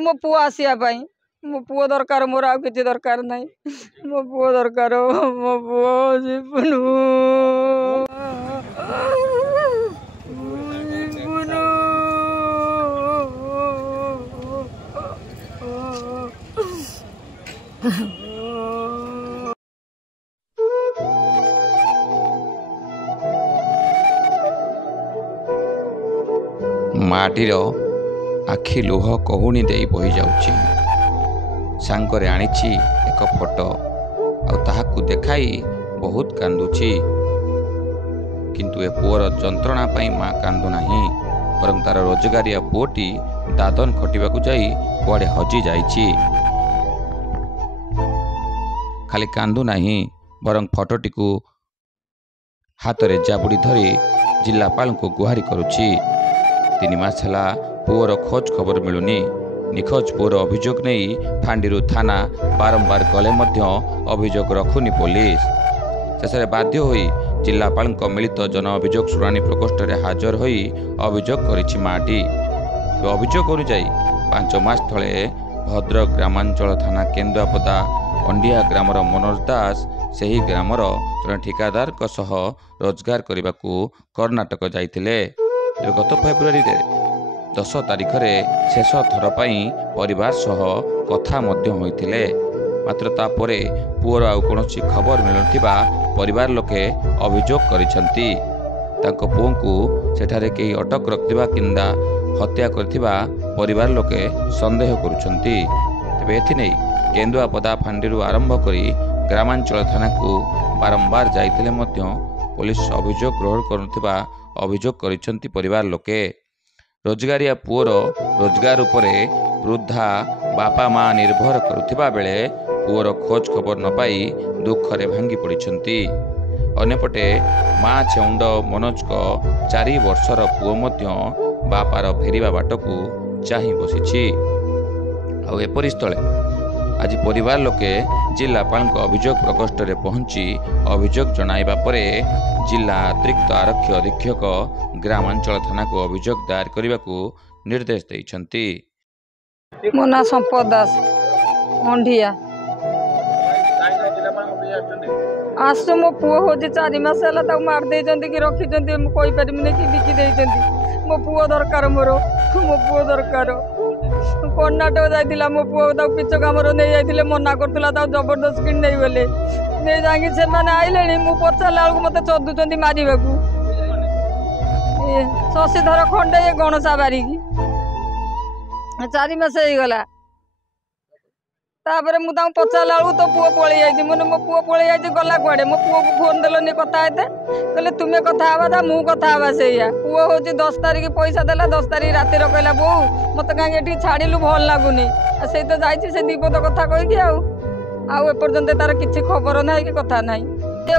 मो पुओ आसिया मो पुओ दरकार मोर आ किसी दरकार नहीं मो पुओ दरकार मो पुओ जीवनु माटीर आखि लुह कहुणी दे बही जाउची सांगरे आनिची एक फोटो आहाकू देखाई बहुत कांदुची किंतु ए पुअर जंत्रणा पाई माँ कांदु नाही बरं तार रोजगारिया पुओटी दादन खटिबाकू जाई कुआडे हजी जाइची खाली कांदु नाही बरं फोटोटी को हाथ रे जाबुड़ी धरी जिल्लापाल को गुहारी करुची 3 मास है पुओर खोज खबर मिलुनी निखोज पुओर अभियोग नहीं फांडीरू थाना बारंबार गले अभियोग रखुनी पुलिस शेष बाध्य होई जिल्लापाल मिलित जन अभियोग शुणाणी प्रकोष्ठ में हाजर होई अभियोग करिछि माटी अभियोग अनुजाई 5 मास तले भद्रक ग्रामांचल थाना केन्दुआपदा अंडिया ग्रामर मनोज दास से ही ग्रामर जन ठिकादार सह रोजगार करने को कर्णाटक जाइतिले गत फेब्रुआरी 10 तारिख में शेष थर परिवार सह कथा होइतिले मात्र तापरे पुअर आउ कौनसी खबर मिलुनथिबा परिवार लोके अभियोग करिसंती तांको पुओ को सेठारे केही अटक रखिबा किंदा हत्या करथिबा परिवार लोके संदेह करुछंती तेबे एथिनै केन्दुआपदा फांडीरू आरंभ करी ग्रामांचल थाना को बारंबार जाइतिले मध्य पुलिस अभियोग ग्रहण करुथिबा अभियोग करिसंती परिवार लोके रोजगारिया पुओर रोजगार उपरे वृद्धा बापा माँ निर्भर करुथिबा बेले पुओर खोज खबर न पाई दुखरे भांगी पड़िछंती अन्यपटे माँ छेउंड मनोज को 4 वर्षर पुओ मध्य बापार फेरिबा बाट को चाहि बसिछि आ एपरि स्थले आज परिवार लोके जिल्लापाल अभियोग प्रकोष्ठ में पहुंची अभियोग जणाइबा परे जिला अतिरिक्त आरक्षी अधीक्षक ग्रामांचल थाना को अभियोग दायर करने को निर्देश देइछंती। मो ना संपद दास अंडिया आसु मो पुओ हो 4 मास है मार दे कि रखी कोई पारिनी कि बिकी दे मो पुओ दरकार मोर मो पुओ दरकार कर्णाटक जाइला मो पुओ पिच कमर नहीं जाइए मना करता जबरदस्त कि नहीं गले नहीं जाकि से आइले मु पचारा बेलू मत चदुंट मारे शशिधर खंडे ये गणसा बारिकी 4 मास होगला तापर मुझे पचारा बेलू तो पुओ पलि जाइए मैंने मो पुओ पलि जाइए गला कुआड़े मो पुओ को फोन देलनि कथा हेते कहले तुम्हें कथा हाँ मु कथा हाँ से पुओ हूँ 10 तारिख पैसा देला 10 तारिख राति कहला बो मत कहीं छाड़ू भल लगुनि से तो जाइए से 2 पद कथा कहीकि आपर्यंत तार किसी खबर ना कि कथा ना ये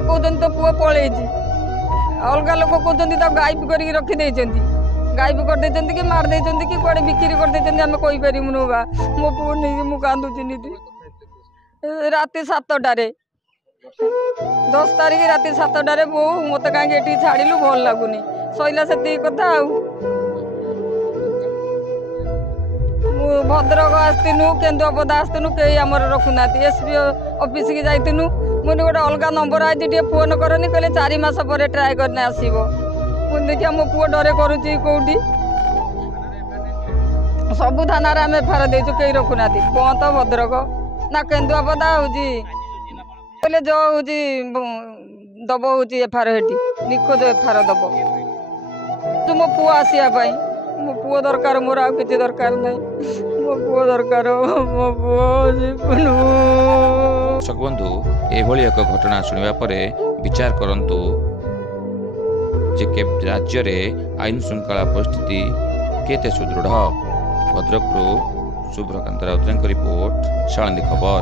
कहते तो पुओ पलि अलग लोक कहते गायब कर रखी गायब कर कि मार दे कि कड़े बिक्री कर आम कहीपरूँ बा मो पुओ नहीं मुझे कांदुची राति 7टारे 10 तारिख राति 7टारे बो मत कहीं छाड़ू भल लगुनि सैला से कथा भद्रक आसनु केन्दुआपदा आसनु कई आमर रखुना एसपी ऑफिस की जाइनु मुझे गोटे अलग नंबर आई टे फोन करनी कहले 4 मास पर ट्राए करने आसो मुझे देखिए मो पुओ डरे करुच्ची कौटी सबू थाना आम एफआईआर देचु कई रखुना बंत भद्रक ना केन्दुआपदा हूँ जो हूँ दब हूँ एफआईआर हेटी निखोज एफआईआर दब तो मो पुओ आसिया मो पुओ दरकार मोर आ किसी दरकार नहीं मो पुओ दरकार मो पुओ जीवनु। दर्शक बंधु एभली एक घटना शुणा पर विचार करंतु जे के राज्य में आईन श्रृंखला परिस्थिति केते सुदृढ़। भद्रकरू शुभ्रकांत राउतरायଙ୍କ रिपोर्ट शाळांदी खबर।